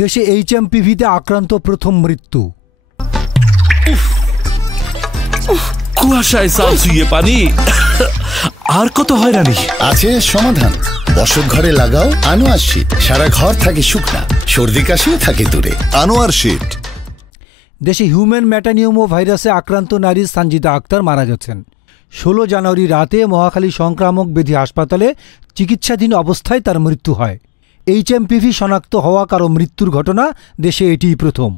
দেশে এইচএমপিভিতে আক্রান্ত প্রথম মৃত্যু। কুয়াশায় চাল চুইয়ে পানি, আর কত হয়রানি। আছে সমাধান। বসত ঘরে লাগাও আনোয়ার শীট, সারা ঘর থাকে শুকনা, সর্দি কাশিও থাকে দূরে। আনোয়ার শীট। দেশে হিউম্যান মেটানিউমো ভাইরাসে আক্রান্ত নারী সানজিদা আক্তার মারা গেছেন। 16 জানুয়ারি রাতে মহাখালী সংক্রামক ব্যাধি হাসপাতালে চিকিৎসাধীন অবস্থায় তার মৃত্যু হয়। এইচএমপিভি শনাক্ত হওয়া কারো মৃত্যুর ঘটনা দেশে এটিই প্রথম।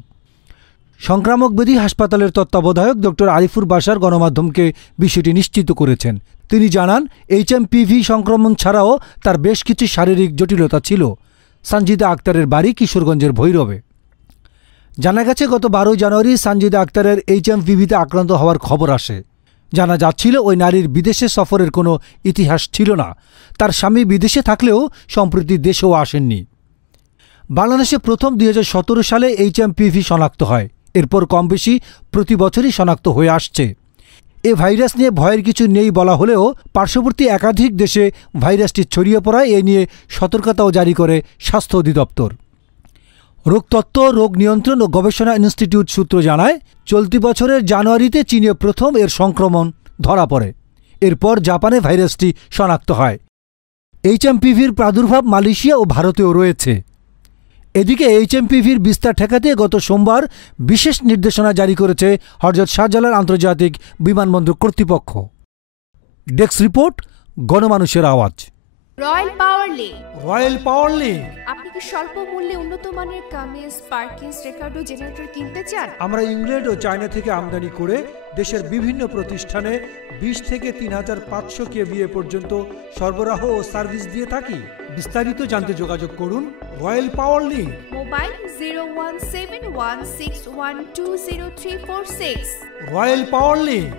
সংক্রামক ব্যাধি হাসপাতালের তত্ত্বাবধায়ক ডক্টর আরিফুর বাশার গণমাধ্যমকে বিষয়টি নিশ্চিত করেছেন। তিনি জানান, এইচএমপিভি সংক্রমণ ছাড়াও তার বেশ কিছু শারীরিক জটিলতা ছিল। সানজিদা আক্তারের বাড়ি কিশোরগঞ্জের ভৈরবে। জানা গেছে, গত 12 জানুয়ারি সানজিদা আক্তারের এইচএমপিভিতে আক্রান্ত হওয়ার খবর আসে। জানা যাচ্ছিল ওই নারীর বিদেশে সফরের কোনো ইতিহাস ছিল না। তার স্বামী বিদেশে থাকলেও সম্প্রতি দেশেও আসেননি। বাংলাদেশে প্রথম 2017 সালে এইচএমপিভি শনাক্ত হয়। এরপর কম বেশি প্রতি বছরই শনাক্ত হয়ে আসছে। এ ভাইরাস নিয়ে ভয়ের কিছু নেই বলা হলেও পার্শ্ববর্তী একাধিক দেশে ভাইরাসটি ছড়িয়ে পড়ায় এ নিয়ে সতর্কতাও জারি করে স্বাস্থ্য অধিদপ্তর। রোগতত্ত্ব, রোগ নিয়ন্ত্রণ ও গবেষণা ইনস্টিটিউট সূত্র জানায়, চলতি বছরের জানুয়ারিতে চীনে প্রথম এর সংক্রমণ ধরা পড়ে। এরপর জাপানে ভাইরাসটি শনাক্ত হয়। এইচএমপিভির প্রাদুর্ভাব মালয়েশিয়া ও ভারতেও রয়েছে। এদিকে এইচএমপিভির বিস্তার ঠেকাতে গত সোমবার বিশেষ নির্দেশনা জারি করেছে হযরত শাহজালাল আন্তর্জাতিক বিমানবন্দর কর্তৃপক্ষ। ডেস্ক রিপোর্ট, গণমানুষের আওয়াজ। রয়্যাল পাওয়ার লিঙ্ক। রয়্যাল পাওয়ার লিঙ্ক। আপনি কি স্বল্প মূল্যে উন্নত মানের কামিজ, পার্কিংস, রেকর্ডো জেনারেটর কিনতে চান? আমরা ইংল্যান্ড ও চায়না থেকে আমদানি করে দেশের বিভিন্ন প্রতিষ্ঠানে 20 থেকে 3500 কেভিএ পর্যন্ত সরবরাহ ও সার্ভিস দিয়ে থাকি। বিস্তারিত জানতে যোগাযোগ করুন রয়্যাল পাওয়ার লিঙ্ক। মোবাইল 017161200346। রয়্যাল পাওয়ার লিঙ্ক।